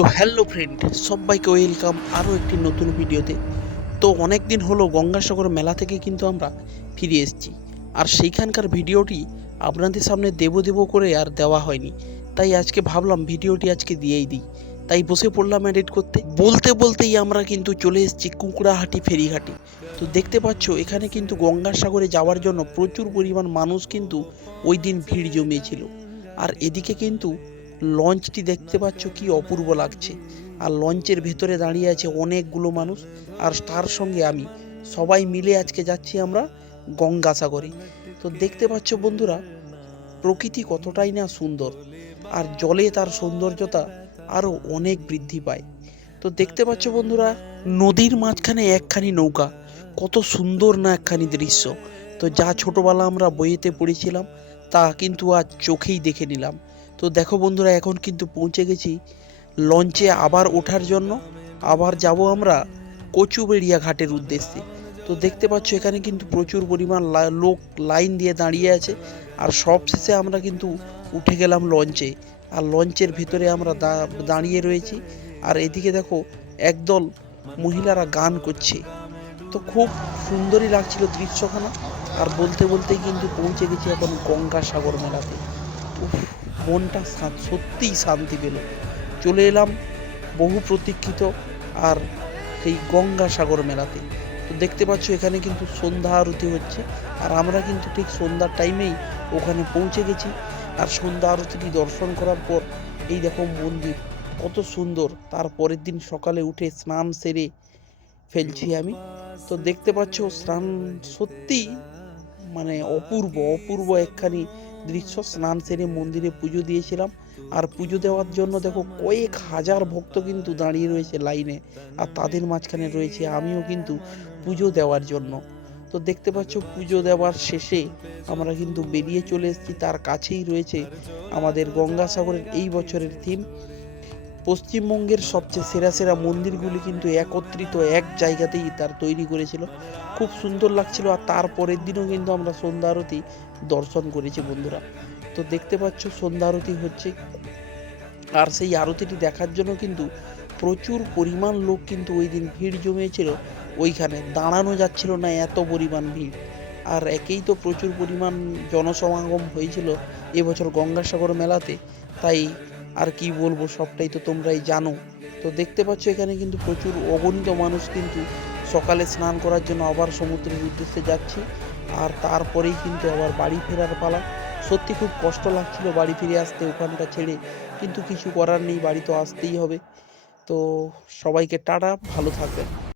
তো hello friend, সবাইকে welcome আরও একটি নতুন ভিডিওতে। তো অনেক দিন হলো গঙ্গাসাগর মেলা থেকে কিন্তু আমরা ফিরে এসেছি, আর সেইখানকার ভিডিওটি আপনাদের সামনে দেব করে আর দেওয়া হয়নি। তাই আজকে ভাবলাম ভিডিওটি আজকে দিয়েই দিই, তাই বসে পড়লাম এডিট করতে। বলতে বলতেই আমরা কিন্তু চলে এসেছি কুঁকড়াহাটি ফেরিঘাটে। তো দেখতে পাচ্ছ এখানে কিন্তু গঙ্গাসাগরে যাওয়ার জন্য প্রচুর পরিমাণ মানুষ কিন্তু ওই দিন ভিড় জমিয়েছিল। আর এদিকে কিন্তু লঞ্চটি দেখতে পাচ্ছ কি অপূর্ব লাগছে, আর লঞ্চের ভেতরে দাঁড়িয়ে আছে অনেকগুলো মানুষ, আর তার সঙ্গে আমি, সবাই মিলে আজকে যাচ্ছি আমরা গঙ্গাসাগরে। তো দেখতে পাচ্ছ বন্ধুরা, প্রকৃতি কতটাই না সুন্দর, আর জলে তার সৌন্দর্যতা আরও অনেক বৃদ্ধি পায়। তো দেখতে পাচ্ছ বন্ধুরা, নদীর মাঝখানে একখানি নৌকা, কত সুন্দর না একখানি দৃশ্য। তো যা ছোটবেলা আমরা বইয়েতে পড়েছিলাম তা কিন্তু আজ চোখেই দেখে নিলাম। তো দেখো বন্ধুরা, এখন কিন্তু পৌঁছে গেছি লঞ্চে আবার ওঠার জন্য। আবার যাব আমরা কচুবেড়িয়া ঘাটের উদ্দেশ্যে। তো দেখতে পাচ্ছ এখানে কিন্তু প্রচুর পরিমাণ লোক লাইন দিয়ে দাঁড়িয়ে আছে, আর সব শেষে আমরা কিন্তু উঠে গেলাম লঞ্চে। আর লঞ্চের ভিতরে আমরা দাঁড়িয়ে রয়েছি, আর এদিকে দেখো একদল মহিলারা গান করছে। তো খুব সুন্দরই লাগছিল দৃশ্যখানা। আর বলতে বলতেই কিন্তু পৌঁছে গেছি এখন গঙ্গাসাগর মেলাতে। উফ, মনটা সত্যিই শান্তি পেল। চলে এলাম বহু প্রতীক্ষিত আর সেই গঙ্গাসাগর মেলাতে। তো দেখতে পাচ্ছ এখানে কিন্তু সন্ধ্যা আরতি হচ্ছে, আর আমরা কিন্তু ঠিক সন্ধ্যার টাইমেই ওখানে পৌঁছে গেছি। আর সন্ধ্যা আরতিটি দর্শন করার পর এই দেখো মন্দির কত সুন্দর। তার পরের দিন সকালে উঠে স্নান সেরে ফেলছি আমি। তো দেখতে পাচ্ছ স্নান সত্যি মানে অপূর্ব অপূর্ব একখানি দৃশ্য। স্নান সেরে মন্দিরে পুজো দিয়েছিলাম, আর পুজো দেওয়ার জন্য দেখো কয়েক হাজার ভক্ত কিন্তু দাঁড়িয়ে রয়েছে লাইনে, আর তাদের মাঝখানে রয়েছে আমিও কিন্তু পুজো দেওয়ার জন্য। তো দেখতে পাচ্ছ পুজো দেওয়ার শেষে আমরা কিন্তু বেরিয়ে চলে এসেছি। তার কাছেই রয়েছে আমাদের গঙ্গাসাগরের এই বছরের থিম, পশ্চিমবঙ্গের সবচেয়ে সেরা সেরা মন্দিরগুলি কিন্তু একত্রিত এক জায়গাতেই তার তৈরি করেছিল। খুব সুন্দর লাগছিল। আর তারপরের দিনও কিন্তু আমরা সন্ধ্যা আরতি দর্শন করেছি বন্ধুরা। তো দেখতে পাচ্ছ সন্ধ্যা আরতি হচ্ছে, আর সেই আরতিটি দেখার জন্য কিন্তু প্রচুর পরিমাণ লোক কিন্তু ওই দিন ভিড় জমিয়েছিল। ওইখানে দাঁড়ানো যাচ্ছিল না, এত পরিমাণ ভিড়। আর একেই তো প্রচুর পরিমাণ জনসমাগম হয়েছিল এবছর গঙ্গাসাগর মেলাতে। তাই আর কি বলবো, সবটাই তো তোমরাই জানো। তো দেখতে পাচ্ছ এখানে কিন্তু প্রচুর অগণিত মানুষ কিন্তু সকালে স্নান করার জন্য আবার সমুদ্রের উদ্দেশ্যে যাচ্ছি। আর তারপরেই কিন্তু আবার বাড়ি ফেরার পালা। সত্যি খুব কষ্ট লাগছিল বাড়ি ফিরে আসতে ওখানটা ছেড়ে, কিন্তু কিছু করার নেই, বাড়ি তো আসতেই হবে। তো সবাইকে টাটা, ভালো থাকবেন।